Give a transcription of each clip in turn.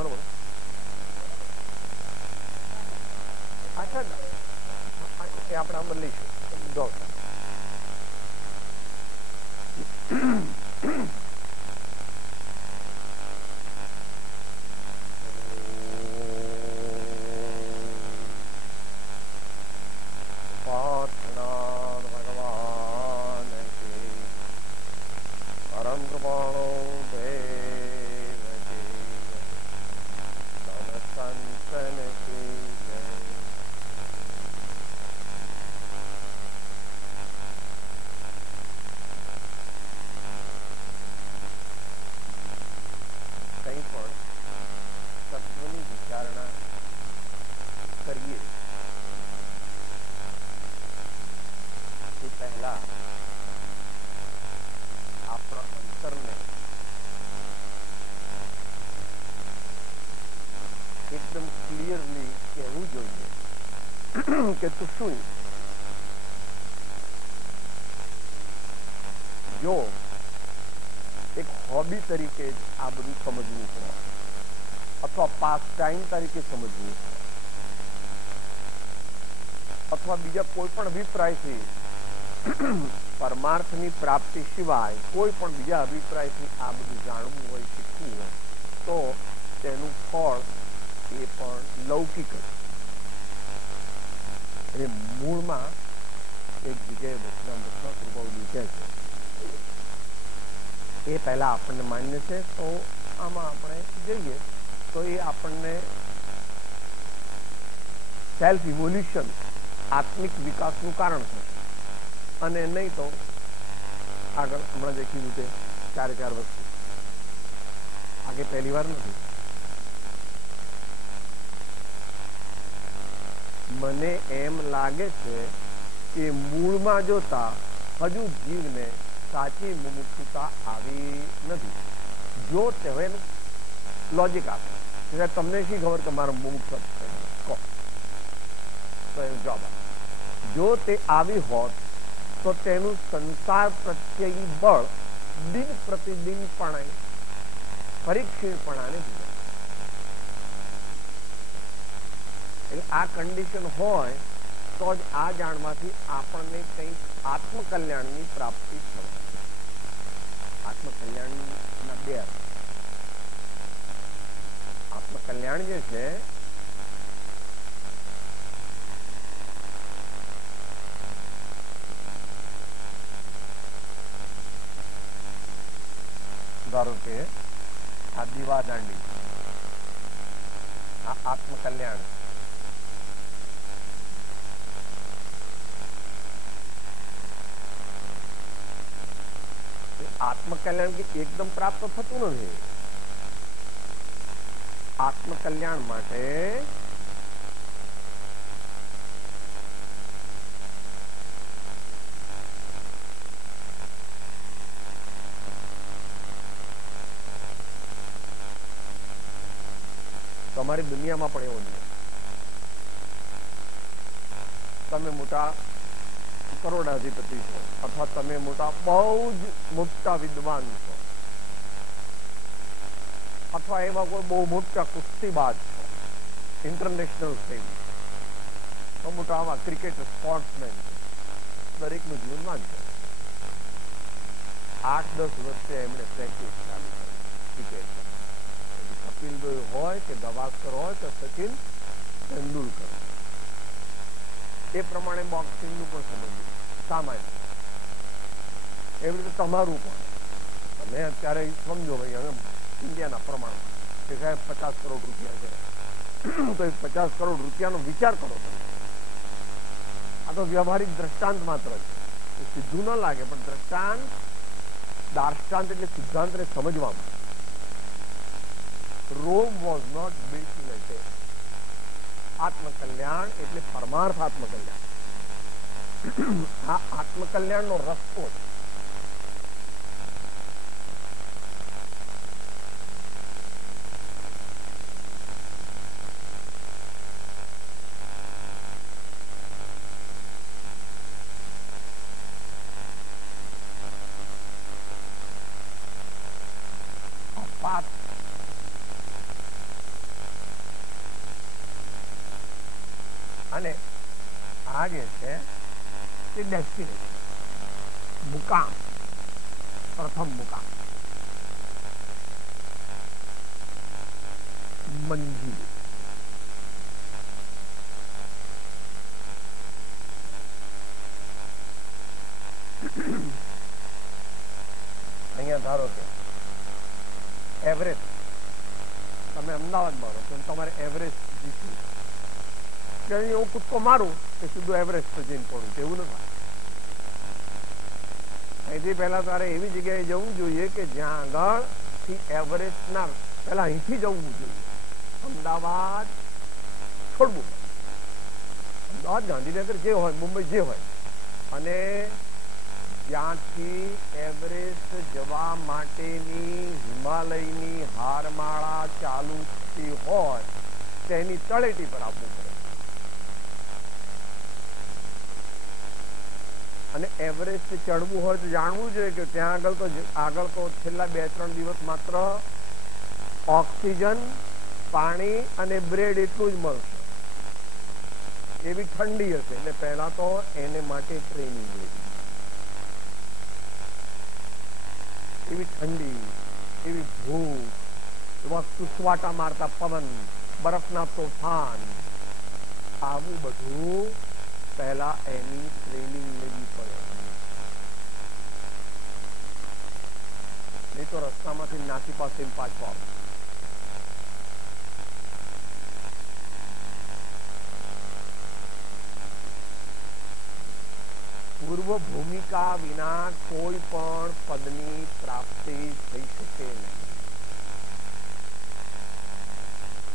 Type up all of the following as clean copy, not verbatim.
બરોબર. આખા એ આપણે આમાં લઈશું જો एकदम क्लियरली कहવું જોઈએ કે તું શું જો એક હોબી તરીકે આ બધું સમજવું હોય અથવા પાસ ટાઈમ તરીકે સમજવું હોય અથવા બીજા કોઈ પણ અભિપ્રાયથી પરમાર્થની પ્રાપ્તિ સિવાય કોઈ પણ બીજા અભિપ્રાયથી આ બધું જાણવું હોય શીખવું હોય તો તેનું ફળ એ પણ લૌકિક એ મૂળમાં એક જગ્યાએ દક્ષિણા કૃપાળુ કહે છે એ પહેલા આપણને માન્ય છે તો આમાં આપણે જઈએ તો એ આપણને સેલ્ફ ઇવોલ્યુશન આત્મિક વિકાસનું કારણ છે અને નહીં તો આગળ હમણાં જે કીધું તે 4 વસ્તુ આગે પહેલી વાર નથી. મને એમ લાગે છે કે મૂળમાં જોતા હજુ જીવને સાચી મુમુક્ષુતા આવી નથી. જો તેનું લોજિક આપે તમને શી ખબર કે મારો મુમુક્ષ કહો તો એનો જવાબ આપે જો તે આવી હોત તો તેનું સંસાર પ્રત્યેની બળ દિન પ્રતિદિનપણે પરીક્ષીણપણાને જુએ. એટલે આ કન્ડિશન હોય તો જ આ જાણવાથી આપણને કંઈક આત્મકલ્યાણની પ્રાપ્તિ થશે. આત્મકલ્યાણના બે અર્થ. આત્મકલ્યાણ જે છે ધારો કે આ દીવાદાંડી આ આત્મકલ્યાણ આત્મકલ્યાણ કે એકદમ પ્રાપ્ત થતું નથી. આત્મકલ્યાણ માટે તમારી દુનિયામાં પણ એવું નહીં. તમે મોટા કરોડાધિપતિ છો અથવા તમે મોટા બહુ જ મોટા વિદ્વાન છો અથવા એવા કોઈ બહુ મોટા કુસ્તીબાજ છો ઇન્ટરનેશનલ સ્ટેજ મોટા આવા ક્રિકેટર સ્પોર્ટ્સમેન દરેકનું જીવનમાં છે. 8-10 વર્ષે એમણે પ્રેક્ટિસ ચાલુ કરી ક્રિકેટ. કપિલ દેવ હોય કે ગાવસ્કર હોય કે સચિન તેંડુલકર એ પ્રમાણે બોક્સિંગનું પણ સમજવું સામાન્ય. એવી રીતે તમારું પણ તમે અત્યારે સમજો ભાઈ હવે ઇન્ડિયાના પ્રમાણમાં કે સાહેબ 50 કરોડ રૂપિયા છે તો એ 50 કરોડ રૂપિયાનો વિચાર કરો તમે. આ તો વ્યવહારિક દ્રષ્ટાંત માત્ર છે. સીધું ન લાગે પણ દ્રષ્ટાંત દાર્ષ્ટાંત એટલે સિદ્ધાંતને સમજવામાં. Rome was not built in a day. આત્મકલ્યાણ એટલે પરમાર્થ આત્મકલ્યાણ. આ આત્મકલ્યાણનો રસ્તો છે. અને આ જે છે એ ડેસ્ટિનેશન, મુકામ, પ્રથમ મુકામ, મંજિલ. અહીંયા ધારો કે એવરેસ્ટ, તમે અમદાવાદમાં રહો તો તમારે એવરેસ્ટ જીતવું કે હું કૂદકો મારું કે સીધું એવરેસ્ટ જઈને પડું, તેવું ન થાય. અહીંથી પહેલા તારે એવી જગ્યાએ જવું જોઈએ કે જ્યાં આગળથી એવરેસ્ટના પહેલા અહીંથી જવું જોઈએ. અમદાવાદ છોડવું, અમદાવાદ, ગાંધીનગર જે હોય, મુંબઈ જે હોય, અને જ્યાંથી એવરેસ્ટ જવા માટેની હિમાલયની હારમાળા ચાલુ થતી હોય તેની તળેટી પર આવવું પડે. અને એવરેસ્ટ ચડવું હોય તો જાણવું જોઈએ કે ત્યાં આગળ તો છેલ્લા 2-3 દિવસ માત્ર ઓક્સિજન, પાણી અને બ્રેડ એટલું જ મળશે. એવી ઠંડી હશે, એટલે પહેલા તો એને માટે ટ્રેનિંગ લેવી. એવી ઠંડી, એવી ભૂખ, એવા સુસવાટા મારતા પવન, બરફના તોફાન, આવું બધું પહેલા એની ટ્રેનિંગ લેવી પડે. નહીં તો રસ્તામાંથી નાસી પાસે પાછો આવે. પૂર્વ ભૂમિકા વિના કોઈ પણ પદની પ્રાપ્તિ થઈ શકે નહીં.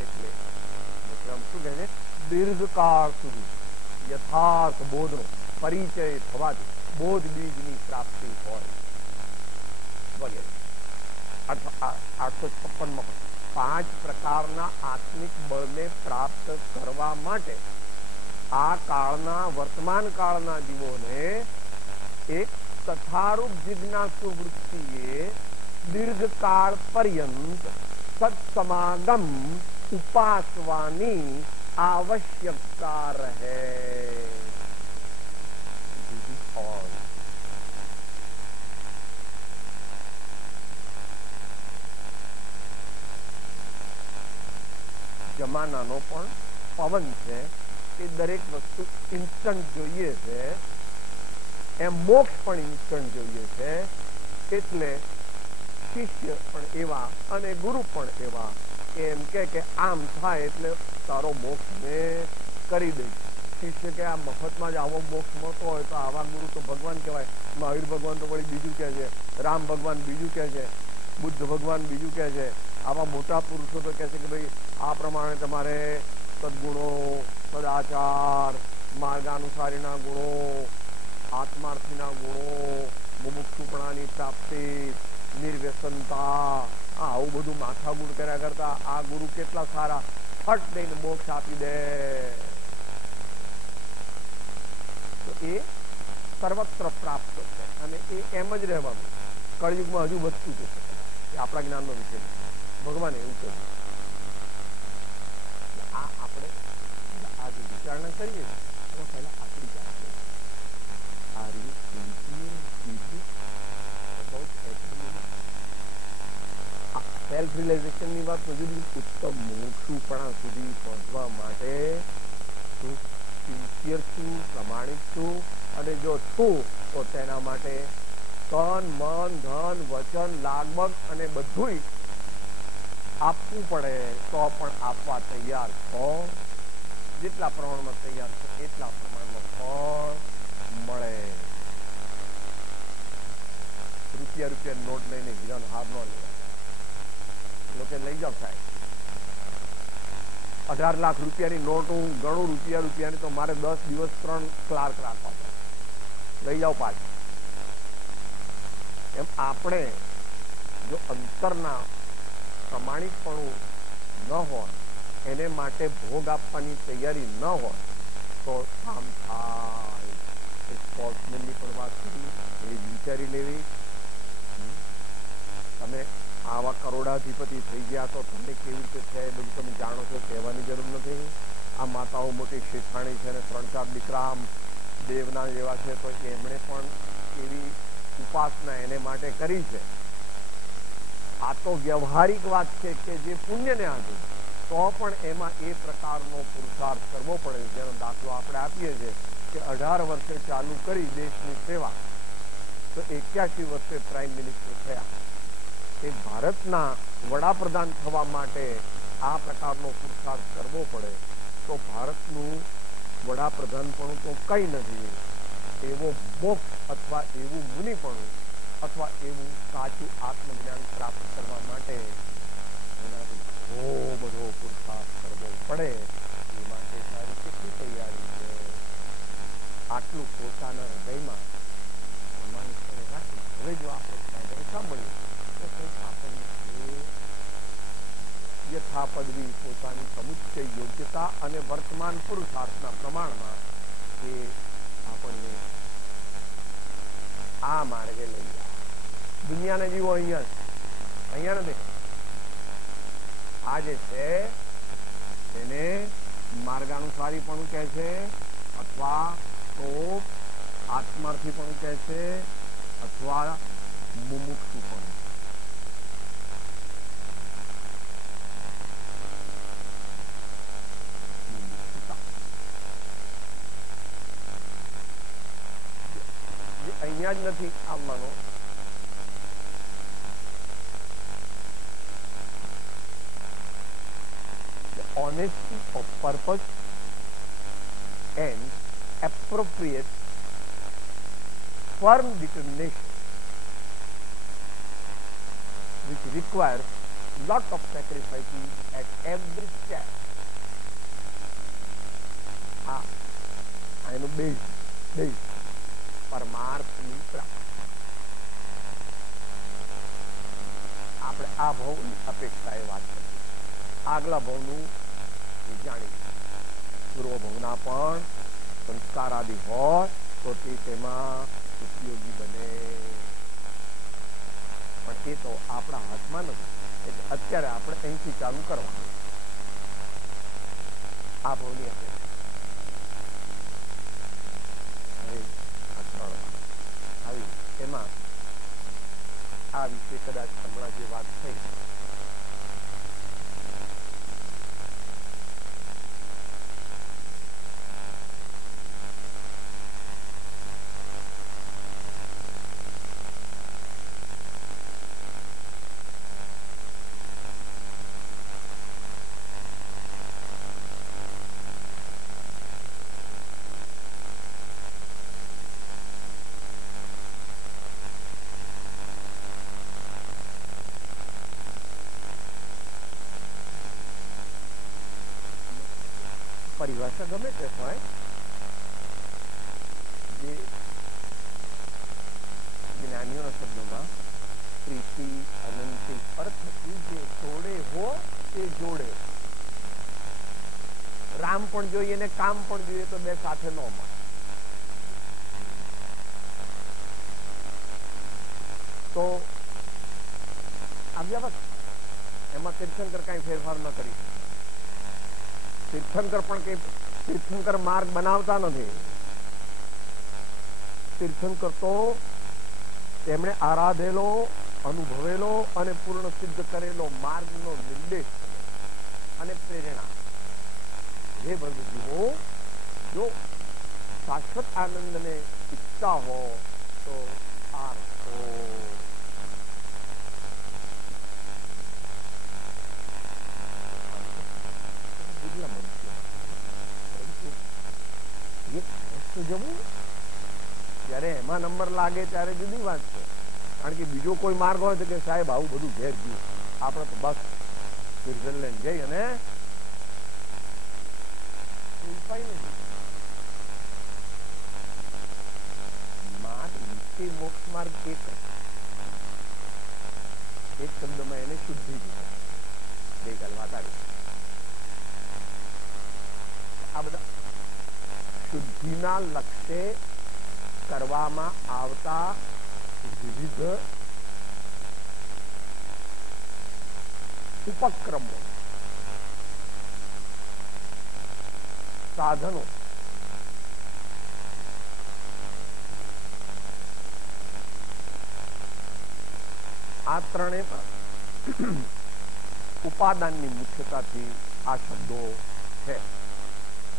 એટલે શું કહે છે, દીર્ઘકાળ સુધી યથાર્થ બોધનો પરિચય થવાથી બોધ બીજની પ્રાપ્તિ હોય વગેરે. 856માં 5 પ્રકારના આત્મિક બળને પ્રાપ્ત કરવા માટે આ કાળના, વર્તમાન કાળના જીવોને એક તથારૂપ જિજ્ઞાસુ વૃત્તિએ દીર્ઘકાળ પર્યંત સત્સમાગમ ઉપાસવાની આવશ્યકતા રહે. જમાનાનો પણ પવન છે કે દરેક વસ્તુ ઇન્સ્ટન્ટ જોઈએ છે, એમ મોક્ષ પણ ઇન્સ્ટન્ટ જોઈએ છે. એટલે શિષ્ય પણ એવા અને ગુરુ પણ એવા, એમ કે આમ થાય એટલે તારો મોક્ષ મેં કરી દઈશ. શિષ્ય કે આ મફતમાં જ આવો મોક્ષ મળતો હોય તો આવા ગુરુ તો ભગવાન કહેવાય. મહાવીર ભગવાન તો વળી બીજું કહે છે, રામ ભગવાન બીજું કહે છે, બુદ્ધ ભગવાન બીજું કહે છે. આવા મોટા પુરુષો તો કહે છે કે ભાઈ આ પ્રમાણે તમારે સદગુણો, સદાચાર, માર્ગાનુસારીના ગુણો, આત્માર્થીના ગુણો, મુમુક્ષુપણાની પ્રાપ્તિ, નિર્વ્યસનતા, આવું બધું માથાકૂટ કર્યા કરતા આ ગુરુ કેટલા સારા, ફટ દઈને મોક્ષ આપી દે. તો એ સર્વત્ર પ્રાપ્ત છે અને એ એમ જ રહેવાનું. કળયુગમાં હજુ વધતું જશે, એ આપણા જ્ઞાનનો વિષય છે. ભગવાને એવું કહ્યું. આ આપણે આ જે વિચારણા કરીએ એમાં પહેલા આપણી જાત આ સેલ્ફ રિયલાઇઝેશનની વાત હજુ ઉત્તમ મોક્ષુપણા સુધી પહોંચવા માટે હું સિન્સિયર છું, પ્રમાણિક છું, અને જો છું તો તેના માટે તન, મન, ધન, વચન, લાગવગ અને બધું આપવું પડે તો પણ આપવા તૈયાર છો. જેટલા પ્રમાણમાં તૈયાર છો એટલા પ્રમાણમાં ફળ મળે. રૂપિયા નોટ લઈને હીરાનો હાર ન લેવાય. લોકો લઈ જાવ સાહેબ, 18 લાખ રૂપિયાની નોટ હું ગણું રૂપિયાની તો મારે 10 દિવસ 3 ક્લાર્ક રાખવા પડે. લઈ જાઓ પાછા. એમ આપણે જો અંતરના પ્રમાણિકપણું ન હોય, એને માટે ભોગ આપવાની તૈયારી ન હોય તો કામ થાય. સ્પોર્ટ્સમેનની પણ વાત કરી, એ વિચારી લેવી. તમે આવા કરોડાધિપતિ થઈ ગયા તો તમને કેવી રીતે છે એ બધું તમે જાણો છો, કહેવાની જરૂર નથી. આ માતાઓ મોટી શેઠાણી છે ને 3-4 દીકરા દેવના જેવા છે, તો એમણે પણ એવી ઉપાસના એને માટે કરી છે. આ તો વ્યવહારિક વાત છે કે જે પુણ્યને આધીન, તો પણ એમાં એ પ્રકારનો પુરુષાર્થ કરવો પડે. જેનો દાખલો આપણે આપીએ છીએ કે 18 વર્ષે ચાલુ કરી દેશની સેવા, તો 81 વર્ષે પ્રાઇમ મિનિસ્ટર થયા. એ ભારતના વડાપ્રધાન થવા માટે આ પ્રકારનો પુરુષાર્થ કરવો પડે. તો ભારતનું વડાપ્રધાનપણું તો કંઈ નથી. એવો મોક્ષ અથવા એવું મુનિપણું અથવા એવું સાચું આત્મજ્ઞાન પ્રાપ્ત કરવા માટે એનાથી બહુ બધો પુરુષાર્થ કરવો પડે. એ માટે તારી કેટલી તૈયારી છે? આટલું પોતાના હૃદયમાં પ્રમાણિકપણે રાખી. હવે જો આપણે સાંભળ્યું તો કંઈક આપણને યથાપદવી પોતાની સમુચ્ચય યોગ્યતા અને વર્તમાન પુરુષાર્થના પ્રમાણમાં એ આપણને આ માર્ગે લઈ જાય. દુનિયાને જીવો અહીંયા નથી. આ જે છે એને માર્ગાનુસારી પણ કહે છે, અથવા તો આત્માર્થી પણ કહે છે, અથવા મુમુક્ષુ પણ. અહીંયા જ નથી આવવાનો. Honesty of purpose and appropriate firm determination, which requires lot of sacrifices at every step. એનું બેઝ પરમાર્થની પ્રાપ્તિ. આપણે આ ભાવની અપેક્ષાએ વાત કરીએ. આગલા ભાવનું જાણી પૂર્વ ભાવના પણ સંસ્કાર આદિ હોય તો તે તેમાં ઉપયોગી બને. પણ એ તો આપણા હાથમાં નથી. એટલે અત્યારે આપણે અહીંથી ચાલુ કરવાનું આ ભાવની અપેક્ષા. આવી એમાં આ વિશે કદાચ હમણાં જે વાત થઈ પરિભાષા ગમે તે હોય, જે જ્ઞાનીઓના શબ્દોમાં પ્રીતિ અનંતી અર્થથી જે જોડે હો તે જોડે. રામ પણ જોઈએ ને કામ પણ જોઈએ તો બે સાથે ન મળે. તો આ વ્યવસ્થા એમાં તીર્થંકર કઈ ફેરફાર ન કરી. તીર્થંકર પણ કઈ તીર્થંકર માર્ગ બનાવતા નથી. તીર્થંકર તો તેમણે આરાધેલો, અનુભવેલો અને પૂર્ણ સિદ્ધ કરેલો માર્ગનો નિર્દેશ અને પ્રેરણા. હે વર્ગ જીવો, જો શાશ્વત આનંદને ઈચ્છતા હો તો આર્થો. જવું જયારે એમાં નંબર લાગે ત્યારે જુદી વાત છે. કારણ કે બીજો કોઈ માર્ગ હોય તો કે સાહેબ આવું બધું ઘેર ગયું, આપણે તો બસ સ્વિટ્ઝરલેન્ડ જઈ અને ઉપાય નથી. માર્ગ નિશ્ચય મોક્ષ માર્ગ એક શબ્દમાં એને શુદ્ધિ ગઈકાલ વાત આવી. આ બધા શુદ્ધિના લક્ષ્ય કરવામાં આવતા વિવિધ ઉપક્રમો સાધનો આ ત્રણેયમાં ઉપાદાનની મુખ્યતાથી આ શબ્દો છે.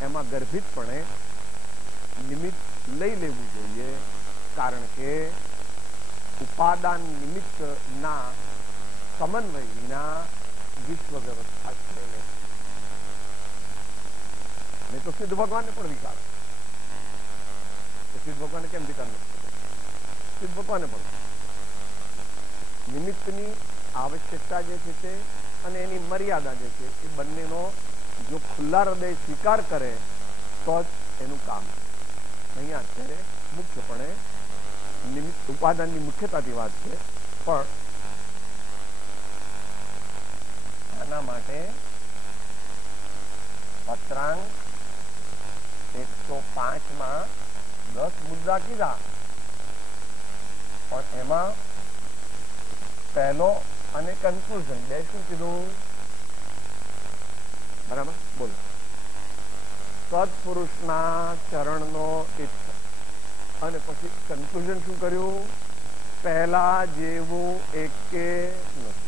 એમાં ગર્ભિતપણે નિમિત્ત લઈ લેવું જોઈએ, કારણ કે ઉપાદાન નિમિત્તના સમન્વય વિના વિશ્વ વ્યવસ્થા છે નહીં. તો સિદ્ધ ભગવાનને પણ વિકાર, સિદ્ધ ભગવાને કેમ વિકાર નથી? સિદ્ધ ભગવાને પણ નિમિત્તની આવશ્યકતા જે છે તે અને એની મર્યાદા જે છે એ બંનેનો જો ખુલ્લા હૃદય સ્વીકાર કરે તો જ એનું કામ. અહીંયા અત્યારે મુખ્યપણે નિમિત્ત ઉપાદાનની મુખ્યતાથી વાત છે, પણ આના માટે પત્રાંક 105 10 મુદ્દા કીધા, પણ એમાં પહેલો અને કન્ક્લુઝન બે શું કીધું? બરાબર બોલો. સત્પુરુષના ચરણનો ઇચ્છ, અને પછી કન્ક્લુઝન શું કર્યું? પહેલા જેવું એકે નથી.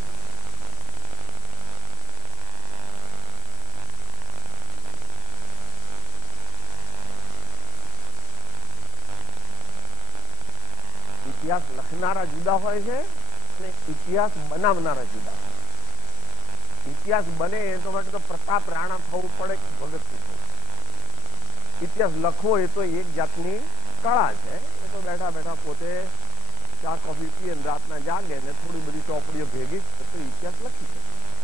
ઇતિહાસ લખનારા જુદા હોય છે અને ઇતિહાસ બનાવનારા જુદા. ઇતિહાસ બને તો માટે તો પ્રતાપ રાણા થવું પડે, ભગતસિંહ થવું. ઇતિહાસ લખવો એ તો એક જાતની કળા છે. એ તો બેઠા બેઠા પોતે ચા કોફી પીએ રાતના જાગે ને થોડી બધી ચોપડીઓ ભેગી તો ઇતિહાસ લખી શકે.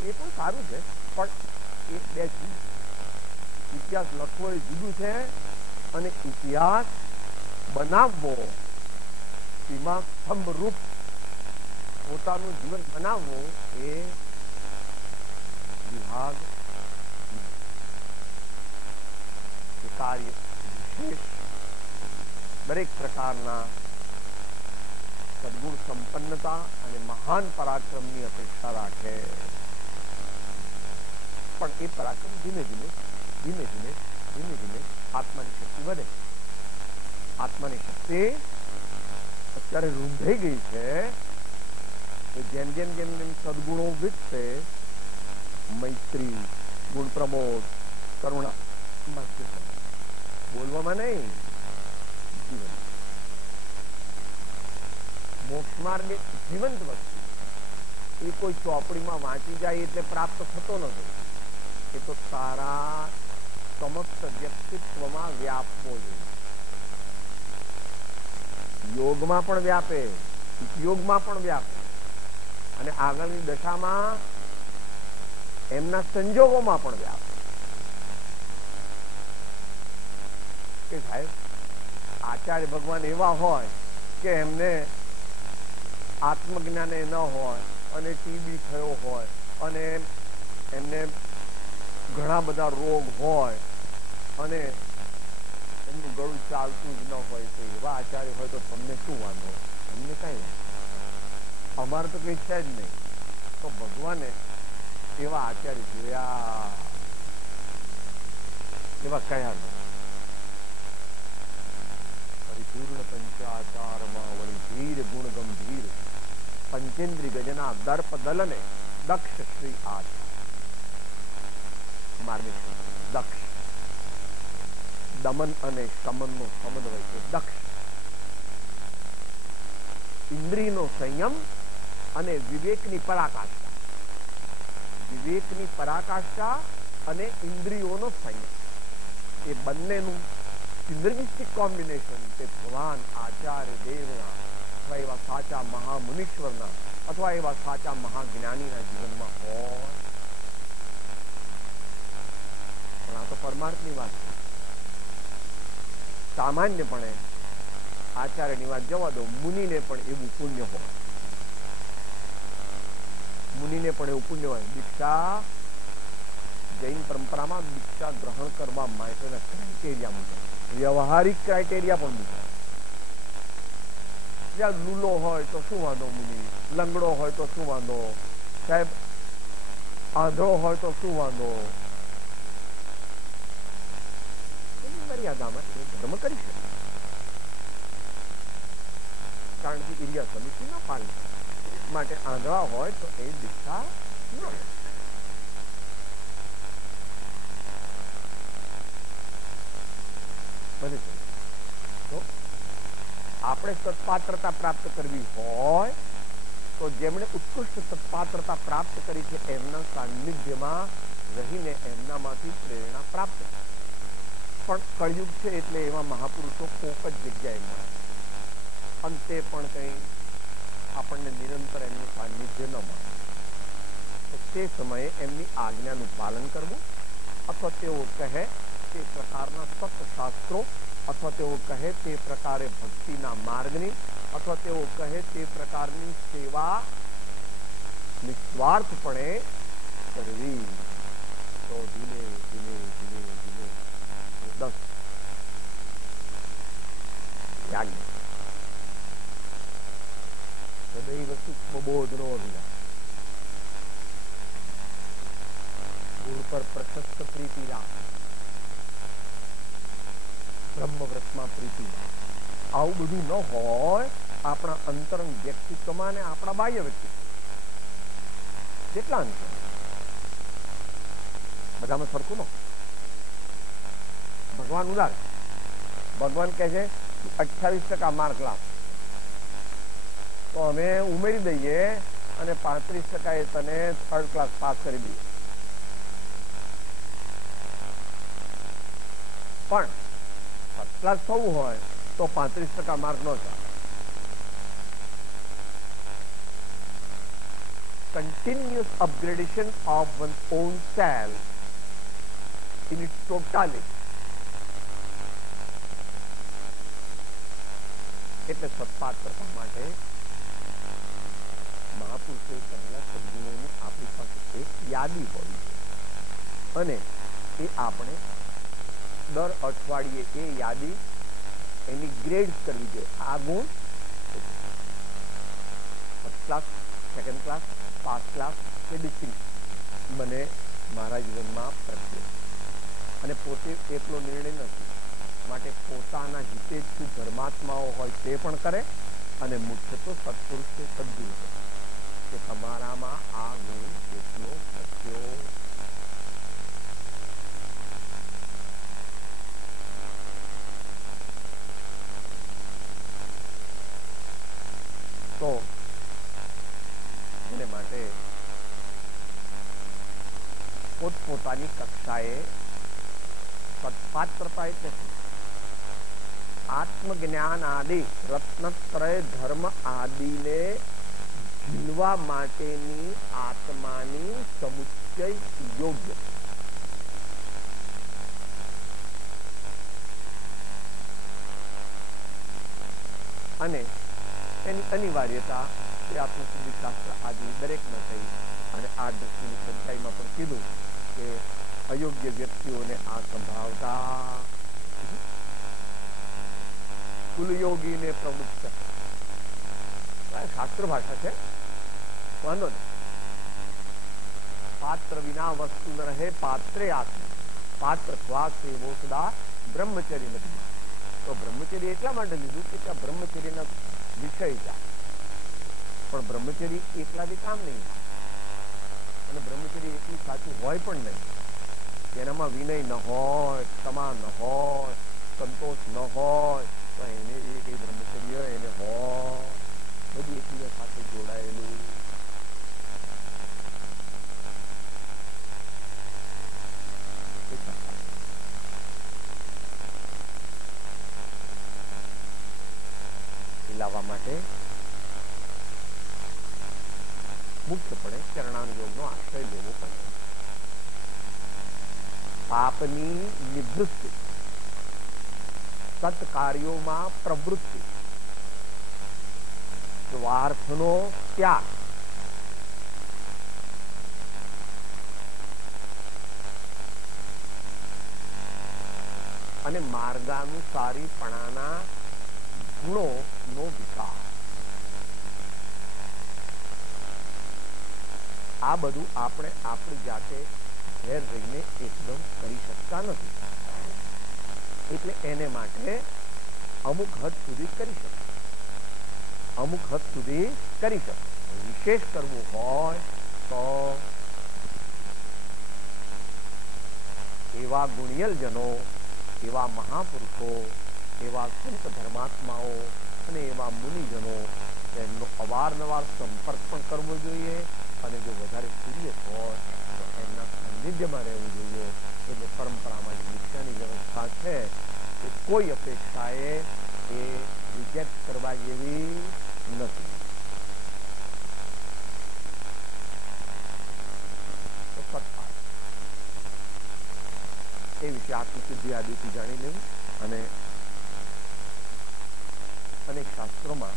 એ પણ સારું છે, પણ એક બે ચીજ. ઇતિહાસ લખવો એ જુદું છે અને ઇતિહાસ બનાવવો, સીમા સ્તંભ રૂપ પોતાનું જીવન બનાવવું એ વિભાગ કાર્ય વિશેષ દરેક પ્રકારના સદગુણ સંપન્નતા અને મહાન પરાક્રમની અપેક્ષા રાખે. પણ એ પરાક્રમ ધીમે ધીમે ધીમે ધીમે ધીમે ધીમે આત્માની શક્તિ વધે. આત્માની શક્તિ અત્યારે રૂંધાઈ ગઈ છે. જેમ જેમ જેમ જેમ સદગુણો વિકસે, મૈત્રી, ગુણ પ્રમોદ, કરુણા, બોલવામાં નહીં, જીવન. મોક્ષ માર્ગ જીવંત વસ્તુ. એ કોઈ ચોપડીમાં વાંચી જાય એટલે પ્રાપ્ત થતો નથી. એ તો તારા સમસ્ત વ્યક્તિત્વમાં વ્યાપવો જોઈએ. યોગમાં પણ વ્યાપે, ઉપયોગમાં પણ વ્યાપે, અને આગળની દશામાં એમના સંજોગોમાં પણ વ્યાપે. કે સાહેબ આચાર્ય ભગવાન એવા હોય કે એમને આત્મજ્ઞાન ન હોય અને ટીબી થયો હોય અને એમને ઘણા બધા રોગ હોય અને એમનું ગળું ચાલતું જ ન હોય, તો એવા આચાર્ય હોય તો તમને શું વાંધો? અમને કઈ વાંધો, અમારે તો કઈ છે જ નહીં. તો ભગવાને એવા આચાર્ય જોયા, એવા કયા નથી. પરિપૂર્ણ પંચાચારમાં વળી ધીર ગુણ ગંભીર પંચેન્દ્રી ગજના દર્પ દલને દક્ષ શ્રી આચાર્ય માર્ગેશ્વર. દક્ષ દમન અને શમનનો સમન્વય છે. દક્ષ ઇન્દ્રિયનો સંયમ અને વિવેકની પરાકાષ્ઠા. વિવેકની પરાકાષ્ઠા અને ઇન્દ્રિયોનો સંયમ, એ બંનેનું સિનર્જિસ્ટિક કોમ્બિનેશન તે ભગવાન આચાર્ય દેવના અથવા એવા સાચા મહામુનીશ્વરના અથવા એવા સાચા મહાજ્ઞાનીના જીવનમાં હોય. પણ આ તો પરમાર્થની વાત છે. સામાન્યપણે આચાર્યની વાત જવા દો, મુનિને પણ એવું પુણ્ય હોય. મુનિને પણ એવું પુણ્ય હોય. દીક્ષા જૈન પરંપરામાં દીક્ષા ગ્રહણ કરવા માટેના ક્રાઇટેરિયા મુજબ વ્યવહારિક ક્રાઇટેરિયા પણ મુજબ. જ્યાં લૂલો હોય તો શું વાંધો મુનિ, લંગડો હોય તો શું વાંધો સાહેબ, આંધળો હોય તો શું વાંધો, મર્યાદામાં એ ધર્મ કરી શકે, કારણ કે ઇરિયા સમિતિ ન પાલી માટે આંધળા હોય તો એ દીક્ષા ન લે. તો આપણે સત્પાત્રતા પ્રાપ્ત કરવી હોય તો જેમણે ઉત્કૃષ્ટ સત્પાત્રતા પ્રાપ્ત કરી છે એમના સાનિધ્યમાં રહીને એમનામાંથી પ્રેરણા પ્રાપ્ત કરે. પણ કળયુગ છે એટલે એવા મહાપુરુષો કોક જ જગ્યાએ મળે, અંતે પણ કંઈ આપણને નિરંતર એમનું સાનિધ્ય ન મળે. તો તે સમયે એમની આજ્ઞાનું પાલન કરવું, અથવા તેઓ કહે તે પ્રકારના સત્શાસ્ત્રો, અથવા તેઓ કહે તે પ્રકારે ભક્તિના માર્ગની, અથવા તેઓ કહે તે પ્રકારની સેવા નિસ્વાર્થપણે કરવી. તો ધીમે ધીમે ધીમે ધીમે 10 યાજ્ઞ સદૈવ સુખબોધનો અભિલાષ, ગુણ પર પ્રશસ્ત પ્રીતિ રાખ, બ્રહ્મવ્રતમાં પ્રીતિ. આવું બધું ન હોય આપણા અંતરંગ વ્યક્તિત્વમાં અને આપણા બાહ્ય વ્યક્તિત્વ, કેટલા અંતર બધામાં સરખું ન. ભગવાન ઉદાર, ભગવાન કહે છે 28% માર્ક લાવ, તો અમે ઉમેરી દઈએ અને 35% તને થર્ડ ક્લાસ પાસ કરી દઈએ. પણ ફર્સ્ટ ક્લાસ થવું હોય તો 35% માર્ક ન ચાલે. Continuous upgradation of one's own self in its totality. એટલે સત્પાત્રતા માટે મહાપુરુષોએ કહેલા સદ્ગુણોની આપણી પાસે એક યાદી હોવી છે અને એ આપણે દર અઠવાડિયે એ યાદી એની ગ્રેડ કરવી જોઈએ. આ ગુણ first class, second class, pass class કે ડિસ્ટિંક્શન મને મારા જીવનમાં પ્રત્યે, અને પોતે એકલો નિર્ણય નથી, માટે પોતાના હિતેચ્છુ ધર્માત્માઓ હોય તે પણ કરે અને મુખ્ય તો સત્પુરુષ કે સદ્ગુરુ કે તમારામાં આ ગુણ કેટલો પ્રત્યો. તો એને માટે પોતપોતાની કક્ષાએ સત્પાત્રતા એટલે આત્મજ્ઞાન આદિ રત્નત્રય ધર્મ આદિને ઝીલવા માટેની આત્માની સમુચ્ચય યોગ્ય અને એની અનિવાર્યતા એ આત્મસિદ્ધિ શાસ્ત્ર આદિ દરેકમાં થઈ. અને આ 10મી સંખ્યામાં પણ કીધું કે અયોગ્ય વ્યક્તિઓને આ સંભાવતા કુલયોગીને પ્રવૃત્ત કરે. શાસ્ત્ર ભાષા છે, વાંધો નહીં. પાત્ર વિના વસ્તુ ન રહે પાત્રે આત્મા, પાત્ર સ્વા સેવો સદા બ્રહ્મચર્ય નથી. તો બ્રહ્મચર્ય એટલા માટે લીધું કે ત્યાં બ્રહ્મચર્યના વિષય છે, પણ બ્રહ્મચર્ય એકલાથી કામ નહીં અને બ્રહ્મચર્ય એટલું સાચું હોય પણ નહીં. જેનામાં વિનય ન હોય, ક્ષમા ન હોય, સંતોષ ન હોય તો એને એ કઈ બ્રહ્મચર્ય એને હોય. બધું એકબીજા સાથે જોડાયેલું. લાવવા માટે મુખ્યપણે ચરણાનુયોગનો આશ્રય લેવો પડે. પાપની નિવૃત્તિ, સત્કાર્યોમાં પ્રવૃત્તિ, સ્વાર્થનો ત્યાગ, અને માર્ગાનુસારીપણાના ગુણોનો વિકાસ. આ બધું આપણે આપણી જાતે ઘેર રહીને એકદમ કરી શકતા નથી. એટલે એને માટે અમુક હદ સુધી કરી શકે, અમુક હદ સુધી કરી શકે. વિશેષ કરવું હોય તો એવા ગુણિયલજનો, એવા મહાપુરુષો, એવા સંત ધર્માત્માઓ અને એવા મુનિજનો એમનો અવારનવાર સંપર્ક પણ કરવો જોઈએ. અને જો વધારે સિરિયસ હોય તો એમના સાનિધ્યમાં રહેવું જોઈએ. એટલે પરંપરામાં જે દીક્ષાની વ્યવસ્થા છે એ કોઈ અપેક્ષાએ એ રિજેક્ટ કરવા જેવી નથી. એ વિશે આત્મસિદ્ધિ આદિથી જાણી લેવું. અને અનેક શાસ્ત્રોમાં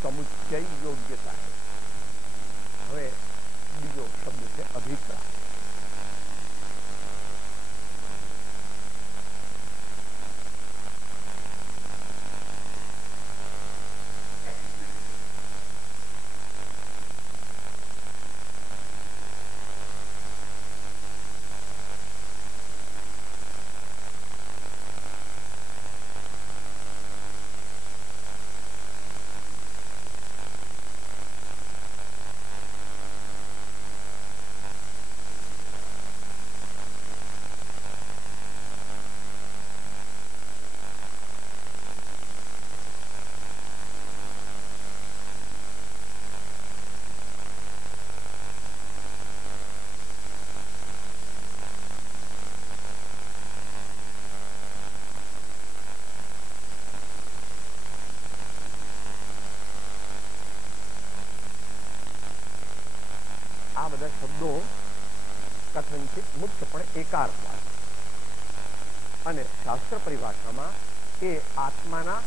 સમુચ્ચય યોગ્યતા. હવે બીજો શબ્દ છે અભિપ્રાય. આ બધા શબ્દો કથનચિત મુક્તપણે એકાર્થવાદ અને શાસ્ત્ર પરિભાષામાં એ આત્માના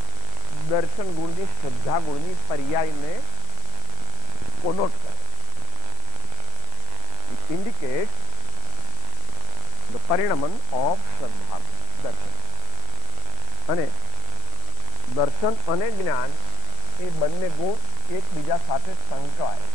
દર્શન ગુણની, શ્રદ્ધા ગુણની પર્યાયને કોનોટ કરે. It indicates the પરિણમન of શ્રદ્ધા દર્શન. અને દર્શન અને જ્ઞાન એ બંને ગુણ એકબીજા સાથે સંકળાય.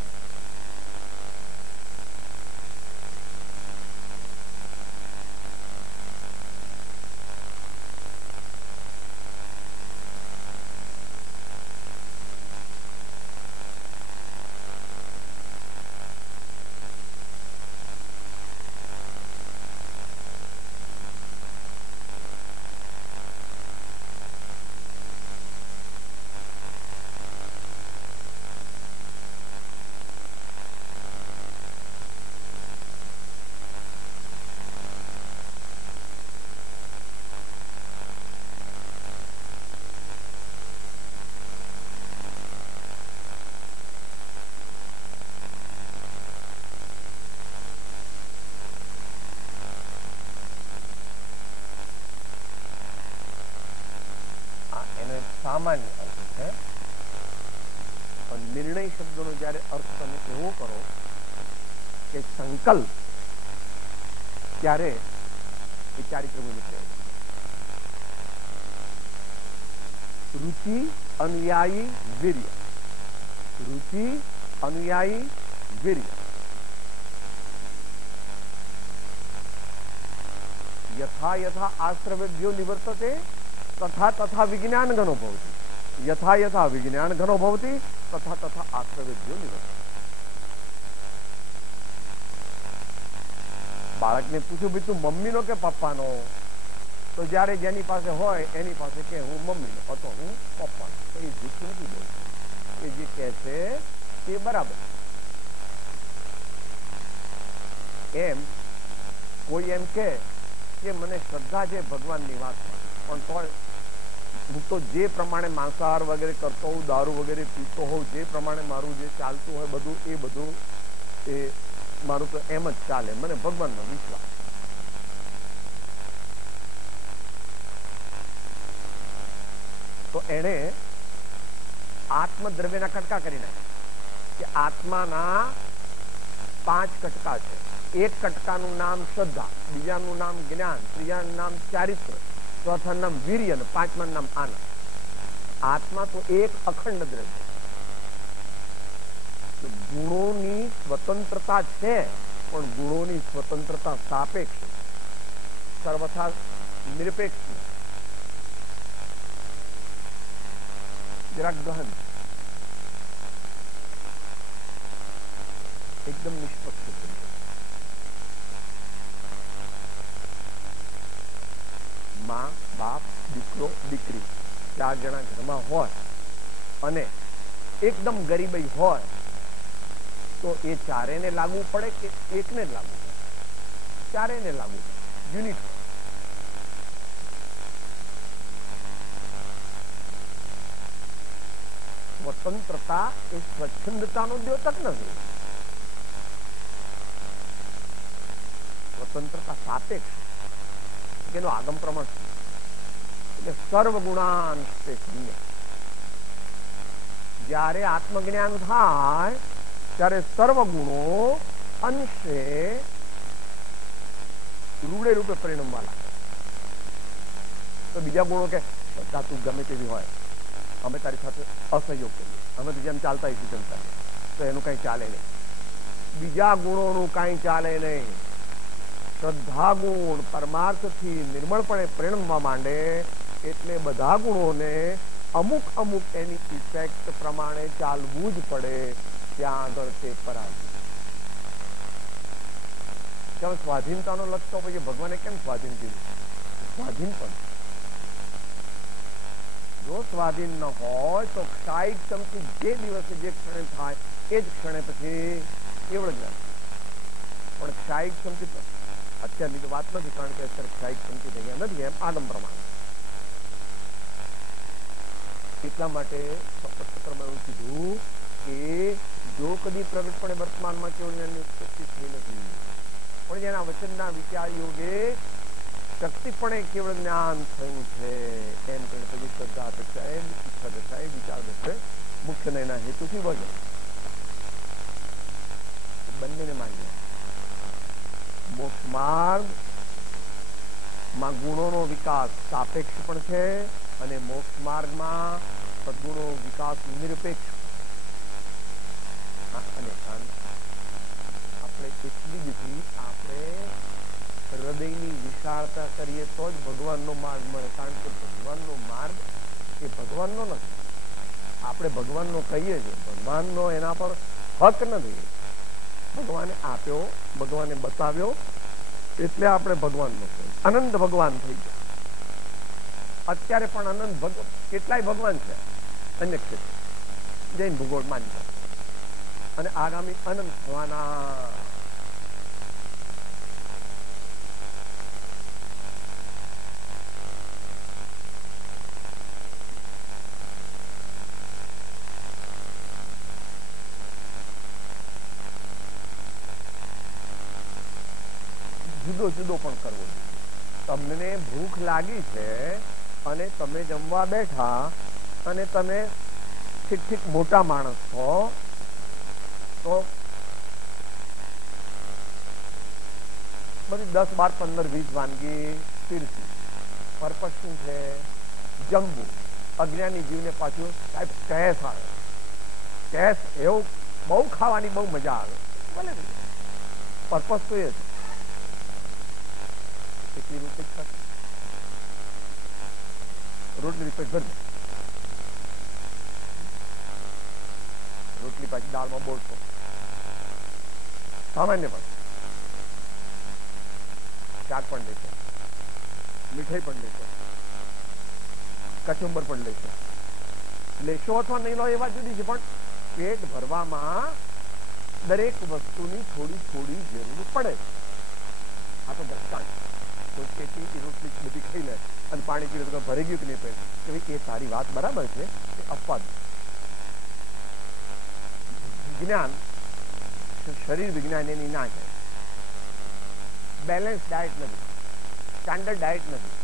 સામાન્ય અર્થ છે. પણ નિર્ણય શબ્દનો જયારે અર્થ તમે એવો કરો કે સંકલ્પ, ત્યારે એ ચારિત્ર ગુણની પ્રયોગ. રુચિ અનુયાયી વીર્ય, રુચિ અનુયાયી વીર્ય. યથા યથા આશ્રવેભ્યો નિવર્તતે તથા તથા વિજ્ઞાન ઘનો ભવતી. યથા યથા વિજ્ઞાન ઘનો ભવતી તથા તથા આશ્રવેભ્યો નિવર્તતે. બાળકને પૂછ્યું ભાઈ તું મમ્મીનો કે પપ્પાનો? તો જયારે જેની પાસે હોય એની પાસે કે હું મમ્મીનો અથવા હું પપ્પાનો. એ જૂઠું નથી બોલતું. એ જે કહે છે તે બરાબર. એમ કોઈ એમ કે મને શ્રદ્ધા છે ભગવાનની વાતમાં, પણ તો હું તો જે પ્રમાણે માંસાહાર વગેરે કરતો હોઉં, દારૂ વગેરે પીતો હોઉં, જે પ્રમાણે મારું જે ચાલતું હોય બધું એ મારું તો એમ જ ચાલે, મને ભગવાનનો વિશ્વાસ. તો એને આત્મદ્રવ્યના કટકા કરી નાખ્યા કે આત્માના 5 કટકા છે. એક કટકાનું નામ શ્રદ્ધા, બીજાનું નામ જ્ઞાન, ત્રીજાનું નામ ચારિત્ર, ચોથાનું નામ વીર્ય અને પાંચમાનું નામ આનંદ. આત્મા તો એક અખંડ દ્રવ્ય. ગુણોની સ્વતંત્રતા છે, પણ ગુણોની સ્વતંત્રતા સાપેક્ષ. સર્વથા નિરપેક્ષ, જરાક ગહન, એકદમ નિષ્પક્ષ. માં, બાપ, દીકરો, દીકરી 4 જણા ઘરમાં હોય અને એકદમ ગરીબાઈ હોય તો એ 4ને લાગુ પડે કે એકને જ લાગુ પડે? 4ને લાગુ પડે. યુનિટ. સ્વતંત્રતા એ સ્વચ્છંદતાનો દ્યોતક નથી. સ્વતંત્રતા સાપેક્ષ, એનો આગમ પ્રમાણ એટલે સર્વગુણાંશ તે શૂન્ય. જ્યારે આત્મજ્ઞાન થાય ત્યારે સર્વગુણો અંશે રૂડે રૂપે પરિણમવા લાગે. તો બીજા ગુણો કે બધા તું ગમે તેવી હોય, અમે તારી સાથે અસહયોગ કરીએ, અમે તો જેમ ચાલતા હોઈશું તેમ ચાલીએ, તો એનું કંઈ ચાલે નહીં. બીજા ગુણોનું કાંઈ ચાલે નહીં. શ્રદ્ધા ગુણ પરમાર્થથી નિર્મળપણે પરિણમવા માંડે એટલે બધા ગુણોને અમુક અમુક એની ઇફેક્ટ પ્રમાણે ચાલવું જ પડે. ત્યાં આગળ તે પરાય. સ્વાધીનતાનો લખતો પછી ભગવાને કેમ સ્વાધીન કીધું? સ્વાધીન પણ જો સ્વાધીન ન હોય તો ક્ષાયિક ચમકી જે દિવસે જે ક્ષણે થાય એ જ ક્ષણે પછી એવડે જ. પણ ક્ષાયિક ચમકી અત્યારની તો વાત નથી, કારણ કે અત્યારે ક્ષાયિક ચમકી થઈ ગયા નથી, એમ આગમ પ્રમાણે. એટલા માટે પત્રમાં એવું કીધું કે જો કદી પ્રગટપણે વર્તમાનમાં કેવળ જ્ઞાનની ઉત્પત્તિ થઈ નથી, પણ જેના વચનના વિચાર યોગે શક્તિપણે કેવળ જ્ઞાન થયું છે એમ કહીને પછી શ્રદ્ધા અપેક્ષા એ ઈચ્છા દશા એ વિચાર દશે મુખ્ય એના હેતુથી વજન બંનેને માન્યા. મોક્ષ માર્ગમાં ગુણોનો વિકાસ સાપેક્ષ પણ છે અને મોક્ષ માર્ગમાં સદગુણો વિકાસ નિરપેક્ષ. અને આપણે એટલી બધી આપણે હૃદયની વિશાળતા કરીએ તો જ ભગવાનનો માર્ગ મળે. કારણ કે ભગવાનનો માર્ગ એ ભગવાનનો નથી, આપણે ભગવાનનો કહીએ છીએ, ભગવાનનો એના પર હક નથી. ભગવાને આપ્યો, ભગવાને બતાવ્યો એટલે આપણે ભગવાનનો કહીએ. અનંત ભગવાન થઈ ગયા. અત્યારે પણ અનંત કેટલાય ભગવાન છે અન્ય ક્ષેત્રે જૈન ભૂગોળ માનતા, અને આગામી અનંત થવાના. જુદો જુદો પણ કરવો જોઈએ. તમને ભૂખ લાગી છે અને તમે જમવા બેઠા અને તમે ઠીક ઠીક મોટા માણસ છો તો બધી 10, 12, 15, 20 વાનગી પીરસી. પર્પસ શું છે? જમવું. અજ્ઞાની જીવને પાછું સાહેબ કેસ આવે, કેસ એવું બહુ ખાવાની બહુ મજા આવે. ભલે પર્પસ તો એ છે. કેટલી રૂપિયા રોટલી રૂપિયા ભરજો, રોટલી પાછી દાળમાં બોલશો, સામાન્ય પણ શાક પણ લેશો, મીઠાઈ પણ લેશો, કચુંબર પણ લેશો અથવા નહીં લો એ વાત જુદી છે, પણ પેટ ભરવામાં દરેક વસ્તુની થોડી થોડી જરૂર પડે. આ તો દ્રષ્ટાંત. તો કેટલી રોટલી બધી ખાઈ લે અને પાણી પીવે તો ભરી ગયું કે નહીં પેટ, કે ભાઈ એ તારી વાત બરાબર છે, એ અપવાદ. વિજ્ઞાન, શરીર વિજ્ઞાન એની ના છે. બેલેન્સ ડાયટ નથી, સ્ટાન્ડર્ડ ડાયટ નથી.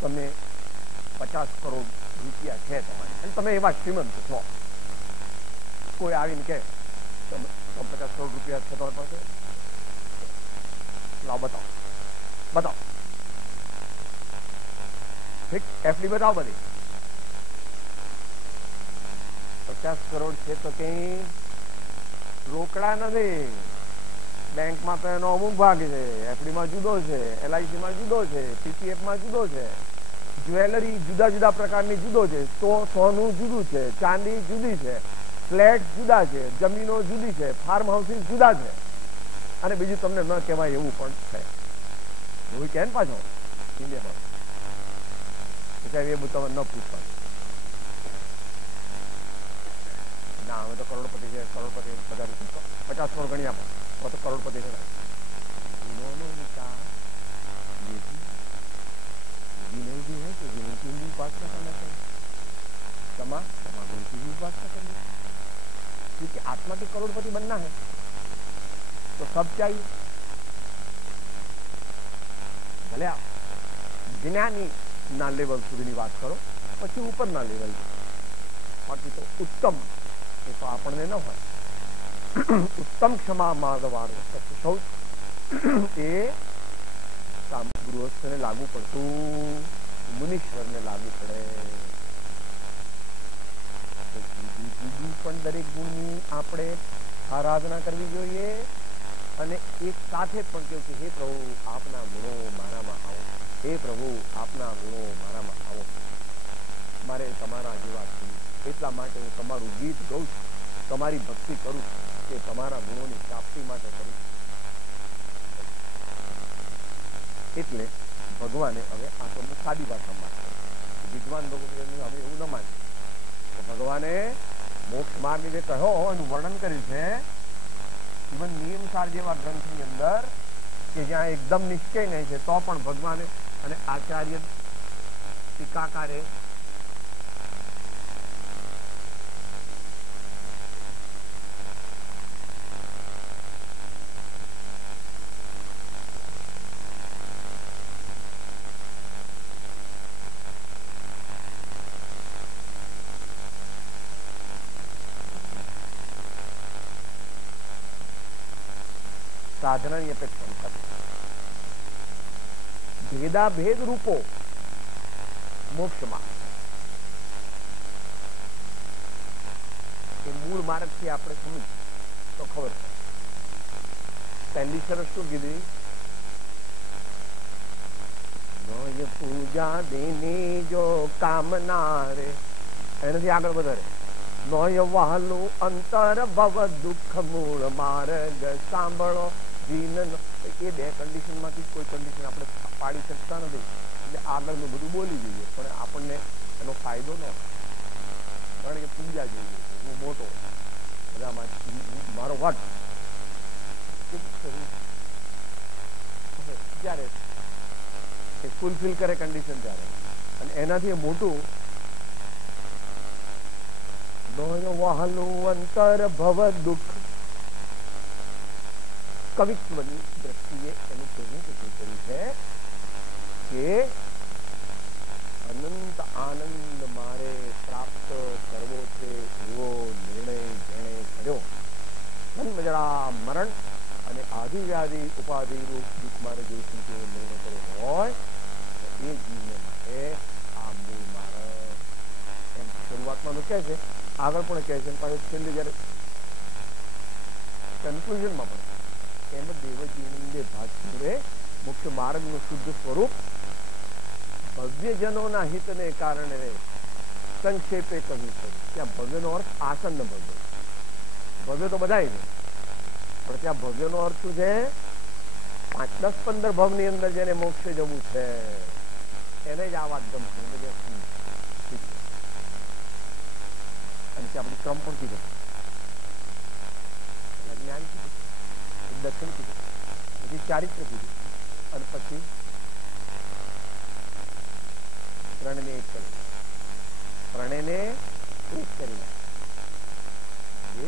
તમે 50 કરોડ રૂપિયા છે તમારે અને તમે એવા શ્રીમંત છો, કોઈ આવીને કે તમે 50 કરોડ રૂપિયા છે તમારી પાસે, લાવ બતાવો બતાવો, ઠીક એફડી બતાવો બધી, 50 કરોડ છે તો કઈ રોકડા નથી. બેંકમાં તો એનો અમુક ભાગ છે, એફડીમાં જુદો છે, LICમાં જુદો છે, PPFમાં જુદો છે, જ્વેલરી જુદા જુદા પ્રકારની જુદો છે, સોનું જુદું છે, ચાંદી જુદી છે, ફ્લેટ જુદા છે, જમીનો જુદી છે, ફાર્મ હાઉસીસ જુદા છે, અને બીજું તમને ન કહેવાય એવું પણ છે. એવું કે પાછો ઇન્ડિયામાં સાહેબ એ બધું તમે ન પૂછવાનું. ના અમે તો કરોડપતિ છે, કરોડપતિ બધા 50 કરોડ ગણી આપો તો કરોડપતિ છે. गुणों विचार ये विनय भी है कि विनय की भी उपासना करना चाहिए, क्षमा गुण की भी उपासना करनी, क्योंकि आत्मा के करोड़पति बनना है तो सब चाहिए. भले आप ज्ञानी ना लेवल सुधीनी बात करो, પછી ઉપરના લેવલ, બાકી તો ઉત્તમ એ તો આપણને ન હોય. ઉત્તમ ક્ષમા માર્ગવાળો શૌચ એ ગૃહસ્થને લાગુ પડતું, મુનીશ્વરને લાગુ પડે. જુદું પણ દરેક ગુણની આપણે આરાધના કરવી જોઈએ, અને એક સાથે પણ કેવું કે હે પ્રભુ આપના ગુણો મારામાં આવો, હે પ્રભુ આપના ગુણો મારામાં આવો, મારે તમારા જેવા છું, એટલા માટે હું તમારું ગીત ગાઉં છું, તમારી ભક્તિ કરું કે તમારા ગુણોની પ્રાપ્તિ માટે કરું. એટલે ભગવાને હવે આ તો સાદી ભાષામાં વિદ્વાન લોકો હવે એવું ન માને. ભગવાને મોક્ષ માર્ગ જે કહ્યો એનું વર્ણન કર્યું છે ઇવન નિયમસાર જેવા ગ્રંથની અંદર, કે જ્યાં એકદમ નિશ્ચય નહીં છે તો પણ ભગવાને અને આચાર્ય ટીકાકારે साधनाની અપેક્ષા કરે. ભેદાભેદ રૂપો મોક્ષમાં એ મૂળ માર્ગથી આપણે સમજ તો ખબર પડે. પહેલી શરત શું કીધી? નય પૂજા દેની જો કામના રે, એનાથી આગળ વધારે નય વહાલું અંતર ભવ દુઃખ મૂળ માર્ગ સાંભળો જીન. એ બે કન્ડિશનમાંથી કોઈ કન્ડિશન આપણે પાડી શકતા નથી, એટલે આગળનું બધું બોલી જઈએ પણ આપણને એનો ફાયદો ન થાય. કારણ કે પૂજા જોઈએ, હું મોટો બધામાં મારો વટ ત્યારે એ ફૂલફિલ કરે કન્ડિશન ત્યારે, અને એનાથી મોટું નય વહાલું અંતર ભવ દુઃખ. કવિત્વની દ્રષ્ટિએ એનું કહેવું કર્યું છે કે અનંત આનંદ મારે પ્રાપ્ત કરવો છે એવો નિર્ણય જેણે કર્યો, જન્મ જરા મરણ અને આદિવ્યાધિ ઉપાધિ રૂપ દુઃખ મારે જોઈશું તેવો નિર્ણય કર્યો હોય તો એ જીવને માટે આ મૂળ માર્ગ. એમ શરૂઆતમાં કહે છે, આગળ પણ કહે છે, પાછું છેલ્લે જયારે કન્ક્લુઝનમાં પણ એમ દેવજીનંદે ભાગીરે મુખ્ય માર્ગનું શુદ્ધ સ્વરૂપ ભવ્યજનોના હિતને કારણે સંક્ષેપે કહ્યું છે. ત્યાં ભવ્યનો અર્થ આસન્ન ભવ્ય. ભવ્ય તો બધાય છે, પણ ત્યાં ભવ્યનો અર્થ શું છે? 5, 10, 15 ભવની અંદર જેને મોક્ષે જવું છે એને જ આ વાત ગમશે. અને ત્યાં આપણે ક્રમ પણ કીધો, જ્ઞાન કીધું, દર્શન કીધું, પછી ચારિત્ર કીધું, અને પછી ત્રણને એક કરી, ત્રણેને એક કરી નાખે.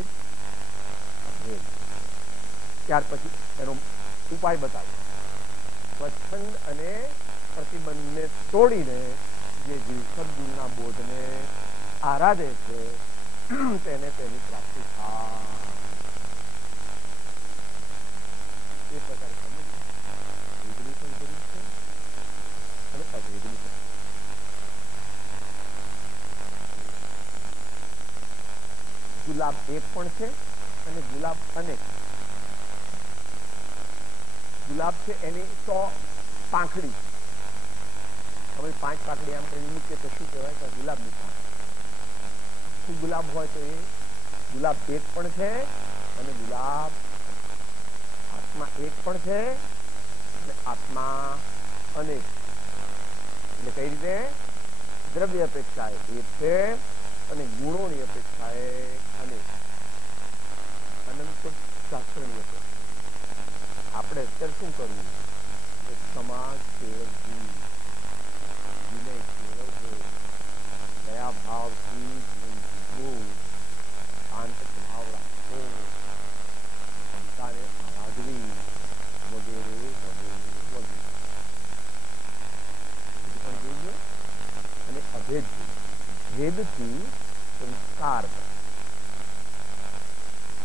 ત્યાર પછી એનો ઉપાય બતાવ્યો. સ્વચ્છંદ અને પ્રતિબંધને તોડીને જે જીવ સદગુરુના બોધને આરાધે છે તેને તેની પ્રાપ્તિ થાય. એ પ્રકારે સમજવું વેદની પણ જરૂર છે અને અભેદની પણ. ગુલાબ એક પણ છે અને ગુલાબ અનેક. ગુલાબ છે એની 100 પાંખડી, હવે 5 પાંખડી આમ કરીને મૂકીએ તો શું કહેવાય કે ગુલાબની પાંખડી. ગુલાબ હોય તો એ ગુલાબ એક પણ છે અને ગુલાબ આત્મા એક પણ છે અને આત્મા અનેક. એટલે કઈ રીતે? દ્રવ્ય અપેક્ષાએ એક છે અને ગુણોની અપેક્ષાએ અનેક. અનંત શાસ્ત્રની અપેક્ષા. આપણે અત્યારે શું કરવું? સમાજ કેળવવું, વિનય કેળવવો, દયા ભાવથી જીવવું, શાંત સ્વભાવ રાખવો, ક્ષમતાને આરાધવી, વગેરે વગેરે વગેરે. પણ જોઈએ અને અભેદ જોઈએ. ભેદથી સંસ્કાર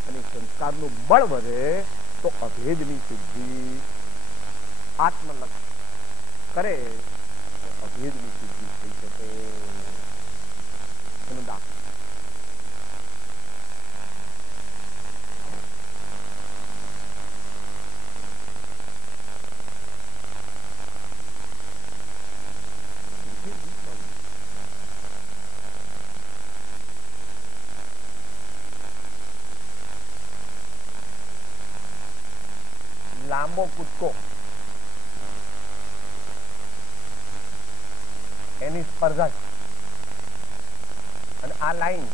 અને સંસ્કારનું બળ વધે તો અભેદની સિદ્ધિ. આત્મલક્ષ કરે તો અભેદની સિદ્ધિ થઈ શકે. એનો દાખલો લાંબો કૂદકો, એની સ્પર્ધા છે અને આ લાઈન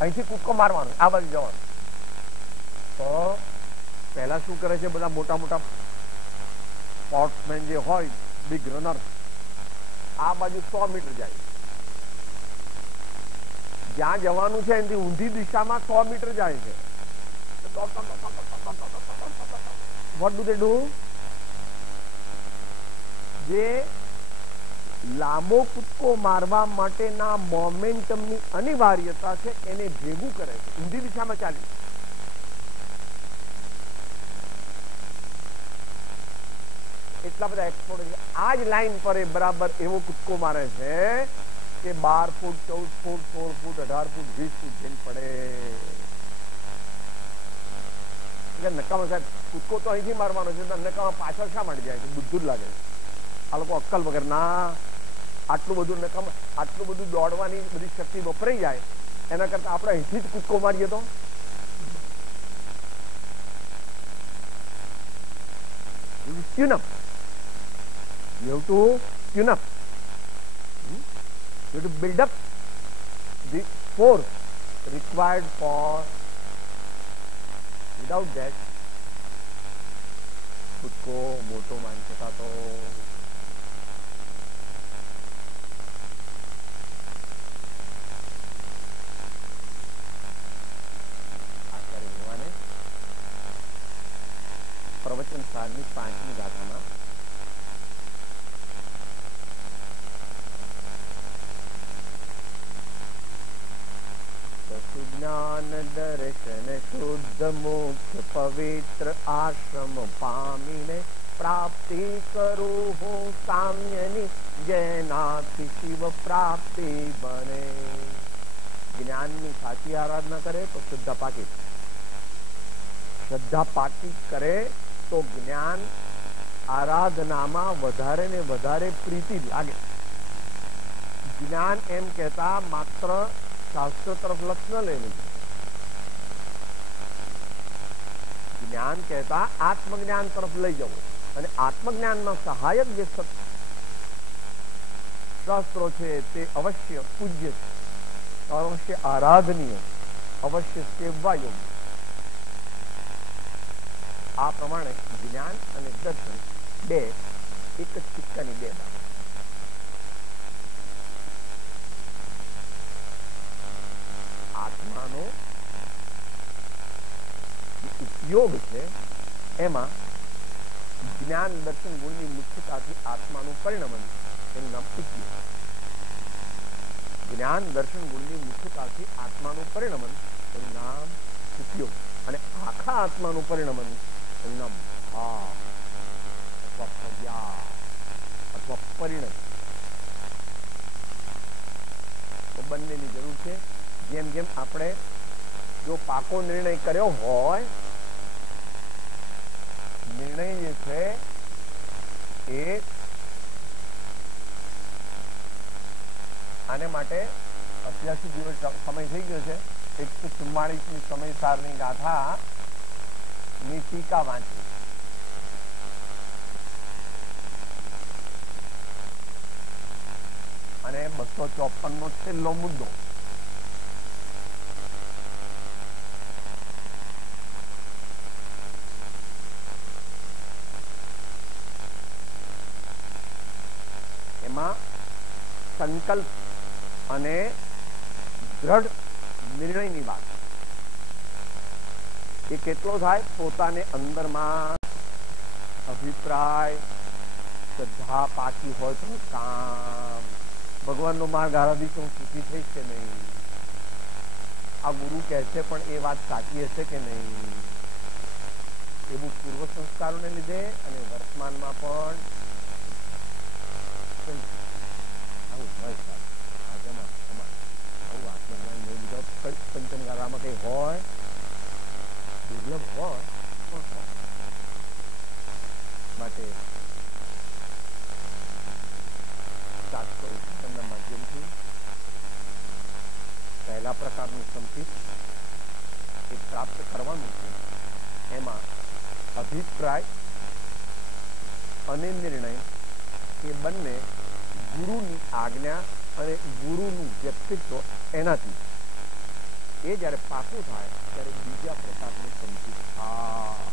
અહીંથી કૂદકો મારવાનો, આ બાજુ જવાનું. તો પહેલા શું કરે છે બધા મોટા મોટા સ્પોર્ટ્સમેન જે હોય, બિગ રનર, આ બાજુ 100 મીટર જાય. જ્યાં જવાનું છે એનાથી ઊંધી દિશામાં 100 મીટર જાય છે. What do they do? જે લાંબો કૂદકો મારવા માટેના મોમેન્ટમની અનિવાર્યતા છે એને ભેગું કરે છે, ઊંધી દિશામાં ચાલી. એટલા બધા એક્સપોર્ટ છે. આ જ લાઈન પર એ બરાબર એવો કૂદકો મારે છે કે 12 ફૂટ 14 ફૂટ 16 ફૂટ 18 ફૂટ 20 ફૂટ જઈને પડે. નકામા સાહેબ કૂદકો તો અહીંથી મારવાનો છે, નકામા પાછળ શા માટે જાય છે? બુદ્ધું જ લાગે છે આ લોકો અક્કલ વગર. ના, આટલું બધું નકામા, આટલું બધું દોડવાની બધી શક્તિ વપરાઈ જાય એના કરતા આપણે અહીંથી જ કૂદકો મારીએ તો. tune up. You have to tune up. You have to build up the force required for. Without that, खुद को मोटो मान सका तो आचार्य भगवान प्रवचन सारनी 5મી ગાથામાં ज्ञान दर्शन शुद्ध मुक्त पवित्र आश्रम पामीने प्राप्ति करू हूँ साम्यनी जैनाथी शिव प्राप्ति बने. ज्ञाननी साची आराधना करे तो श्रद्धा पाकी, श्रद्धा पाकी करे तो ज्ञान आराधनाમાં વધારે ને વધારે પ્રીતિ લાગે. જ્ઞાન એમ કહેતા માત્ર શાસ્ત્ર तरफ लक्ष्य न लेने. ज्ञान कहता आत्मज्ञान तरफ लई जाओ અને આત્મજ્ઞાનમાં સહાયક જે શાસ્ત્રો છે તે અવશ્ય પૂજ્ય છે, અવશ્ય આરાધનીય, અવશ્ય સેવવા યોગ્ય. આ પ્રમાણે જ્ઞાન અને દર્શન બે એક જ સિક્કાની બે બાજુ. આત્માનો ઉપયોગ છે એમાં જ્ઞાન દર્શન ગુણની મુખ્યતાથી આત્માનું પરિણમન, એનું નામ ઉપયોગ. જ્ઞાન દર્શન ગુણની મુખ્યતાથી આત્માનું પરિણમન, એનું નામ ઉપયોગ. અને આખા આત્માનું પરિણમન, એનું નામ ભાવ અથવા પ્રજ્ઞા અથવા પરિણત. તો બંનેની જરૂર છે. જેમ જેમ આપણે જો પાકો નિર્ણય કર્યો હોય, નિર્ણય જે છે એ આને માટે 88 દિવસ સમય થઈ ગયો છે. 144ની સમયસારની ગાથા ની ટીકા વાંચી અને 254નો છેલ્લો મુદ્દો. એમાં સંકલ્પ અને દ્રઢ નિર્ણયની વાત. એ કેટલો થાય? પોતાને અંદરમાં અભિપ્રાય, શ્રદ્ધા પાકી હોય તો કામ, ભગવાનનો માર્ગ આરાધી તો હું સુખી થઈશ કે નહીં, આ ગુરુ કહે છે પણ એ વાત સાચી હશે કે નહીં, એવું પૂર્વ સંસ્કારોને લીધે અને વર્તમાનમાં પણ આવું હોય. આવું આત્મજ્ઞાન નહીં લીધો પંચમગારામાં કંઈ હોય, દુર્લભ હોય પણ માટે 751ના માધ્યમથી પહેલા પ્રકારનું સંકિત એ પ્રાપ્ત કરવાનું છે. એમાં અભિપ્રાય અને નિર્ણય એ બંને ગુરુની આજ્ઞા અને ગુરુનું વ્યક્તિત્વ એનાથી એ જ્યારે પાકું થાય ત્યારે બીજા પ્રકારનું સંકિત થાય.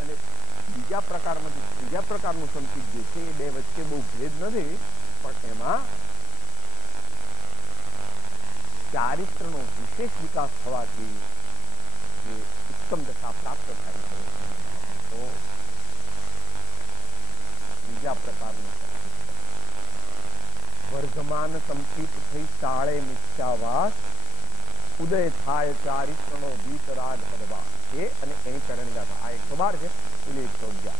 અને બીજા પ્રકારમાંથી ત્રીજા પ્રકારનું સંકિત જે છે એ બે વચ્ચે બહુ ભેદ નથી, પણ એમાં ચારિત્રનો વિશેષ વિકાસ થવાથી જે ઉત્તમ દશા પ્રાપ્ત થાય છે તો બીજા પ્રકારનું વર્ધમાન સંકિત થઈ ચાળે મિથ્યાવાસ, ઉદય થાય ચારિત્રનો વીતરાગ અદવાસ. એ અને એની ચરણની ગાથા. આ 112 છે, એટલે 111.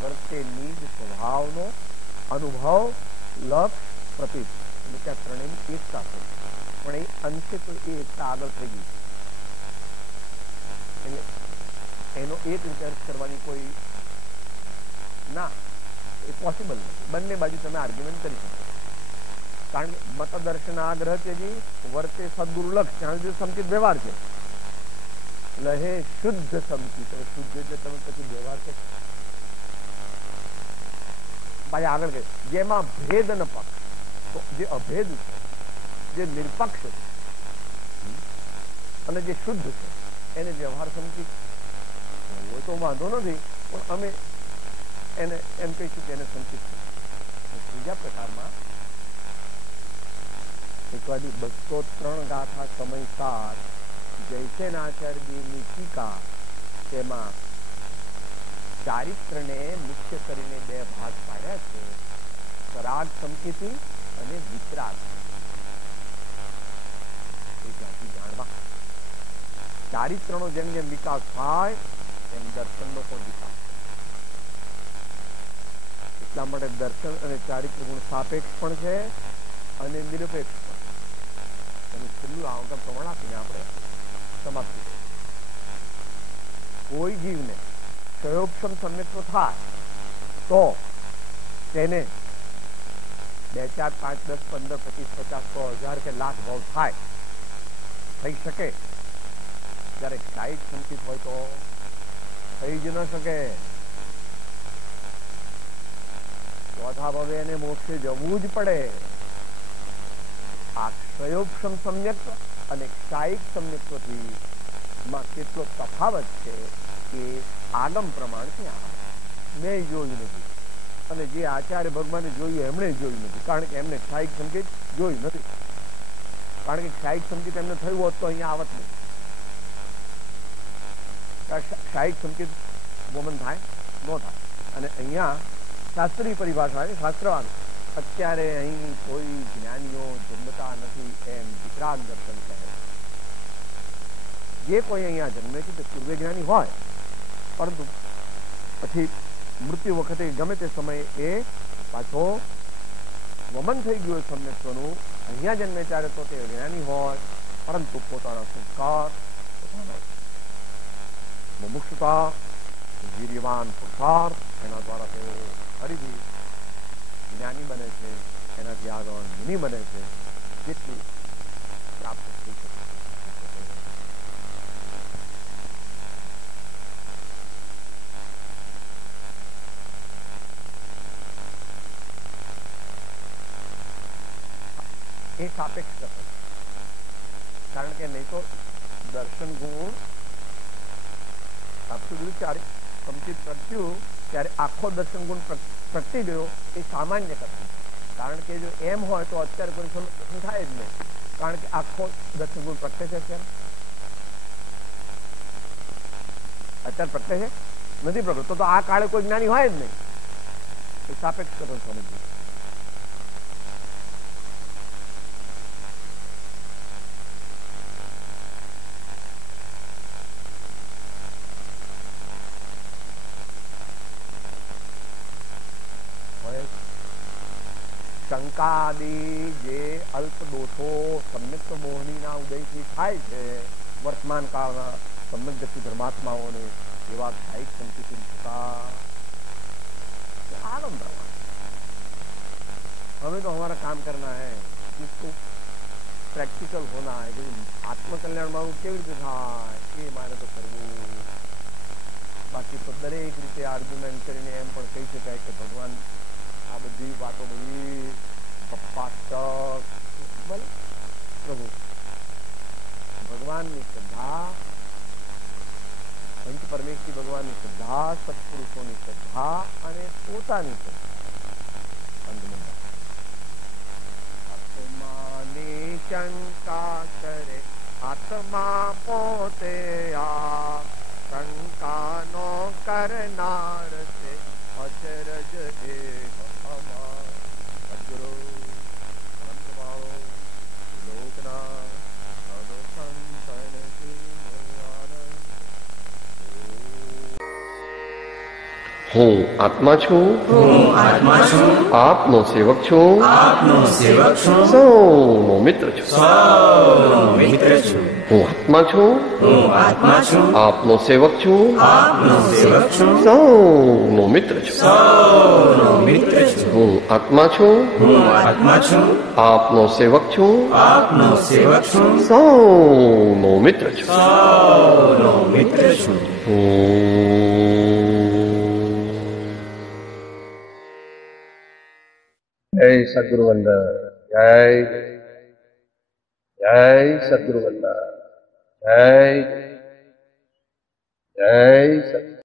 વર્તે નિજ સ્વભાવનો અનુભવ, લક્ષ, પ્રતીત, એટલે ત્યાં ત્રણેયની એકતા થઈ, પણ એ અંશે તો એ એકતા આગળ થઈ ગઈ એટલે એનો એક રીતે અર્થ કરવાની કોઈ ના, એ પોસિબલ નથી. બંને બાજુ તમે આર્ગ્યુમેન્ટ કરી શકો, કારણ કે મતદર્શન આગ્રહ ત્યજી વર્તે સદુર્લક્ષ, ત્યાં સુધી સંકિત વ્યવહાર છે. લહે શુદ્ધ સંકિત, શુદ્ધ એટલે તમે પછી વ્યવહાર છે ભાઈ આગળ ગઈ. જેમાં ભેદ ન પક્ષ, તો જે અભેદ છે, જે નિરપક્ષ છે અને જે શુદ્ધ છે એને વ્યવહાર સંકિત હોય તો વાંધો નથી, પણ અમે એને એમ કહીશું કે એને સંકિત છે. ત્રીજા પ્રકારમાં એક બાજુ 203 ગાથા સમયસાર જયસેનાચાર્યની ટીકા, તેમાં ચારિત્રને મુખ્ય કરીને બે ભાગ પાડ્યા છે, પરાગ સંકિતિ અને વિતરાગ. જાણવા ચારિત્રનો જેમ જેમ વિકાસ થાય એમ દર્શનનો પણ વિકાસ. એટલા માટે દર્શન અને ચારિત્ર ગુણ સાપેક્ષ પણ છે અને નિરપેક્ષ પણ. એનું છેલ્લું આવતા પ્રમાણ આપીને આપણે સમાપ્તિ. કોઈ જીવને ક્ષયોક્ષમ સમ્યક્ત્વ થાય તો તેને 2, 4, 5, 10, 15, 25, 50, 100, 1000 કે લાખ ભાવ થાય, થઈ શકે. જ્યારે ક્ષાયિક સંકિત હોય તો થઈ જ ન શકે. ચોથા ભાવે એને મોક્ષે જવું જ પડે. આ ક્ષયોક્ષમ સમ્યક્ત્વ અને ક્ષાયિક સમ્યક્ત્વથી માં કેટલો તફાવત છે એ આગમ પ્રમાણથી મેં જોયું નથી, અને જે આચાર્ય ભગવાને જોયું એમણે જોયું નથી, કારણ કે એમને ક્ષાયિક સંકેત જોયું નથી. કારણ કે ક્ષાયિક સંકેત એમને થયું હોત તો અહીંયા આવત નહીં. ક્ષાયિક સંકેત ગોમન થાય ન થાય. અને અહીંયા શાસ્ત્રીય પરિભાષા છે, શાસ્ત્રવાન અત્યારે અહીં કોઈ જ્ઞાનીઓ જન્મતા નથી એમ વિતરાગ દર્શન કહે. જે કોઈ અહીંયા જન્મે છે તે પૂર્વે જ્ઞાની હોય, પરંતુ પછી મૃત્યુ વખતે ગમે તે સમયે એ પાછો વમન થઈ ગયું સમ્યક્ત્વનું, અહીંયા જન્મે ત્યારે તો તે જ્ઞાની હોય, પરંતુ પોતાના સંસ્કાર, પોતાના મુમુક્ષુતા, વીર્યવાન પુરુષાર્થ, એના દ્વારા તેઓ ફરીથી જ્ઞાની બને છે, એનાથી આગળ મુનિ બને છે. જેટલી પ્રાપ્ત થઈ શકે. એ સાપેક્ષ કરે, કારણ કે નહીં તો દર્શન ગુણ આપતું બધું ચારે કમ્પ્લીટ પ્રગટ્યું ત્યારે આખો દર્શન ગુણ પ્રગટી ગયો એ સામાન્ય કથા. કારણ કે જો એમ હોય તો અત્યારે કોઈ દર્શન થાય જ નહીં, કારણ કે આખો દર્શન ગુણ પ્રગટે છે. અત્યારે પ્રગટે છે નથી પ્રગટતો, તો આ કાળે કોઈ જ્ઞાની હોય જ નહીં. એ સાપેક્ષ કથન સમજવું. શંકાદી જે અલ્પ દોષો સમ્યક મોહનીના ઉદયથી થાય છે વર્તમાન કાળના સમ્યક વ્યક્તિ ધર્માત્માઓને, એવા સાહિક સંકેતિત થતા आलम रहा. हमें तो हमारा काम करना है, जिसको प्रैक्टिकल होना है. जो आत्मकल्याण में केवी रीते थाय ए मारे तो करवू. बाकी तो दरेक रीते आर्ग्युमेंट करीने एम पण कही शकाय के भगवान आ बधी वातो बधी पप्पाटक भले प्रभु भगवान की श्रद्धा, पंच परमेश्वरी भगवान की श्रद्धा, सत्पुरुषों की श्रद्धा अने पोतानी श्रद्धा. आत्मानी शंका करे आत्मा पोते आ, शंका नो करनार से अचरज एक अमर. सद्गुरु ब्रह्मवाणो लोकनाथ अनुसंतन હું આત્મા છું, આપનો સેવક છું, સૌનો મિત્ર છું. હું આત્મા છું, આપનો સેવક છું, સૌનો મિત્ર છું. હું આત્મા છું, આપનો સેવક છું, સૌનો મિત્ર છું. जय सद्गुरु वल्लभ. जय जय सद्गुरु वल्लभ. जय जय सद्गुरु.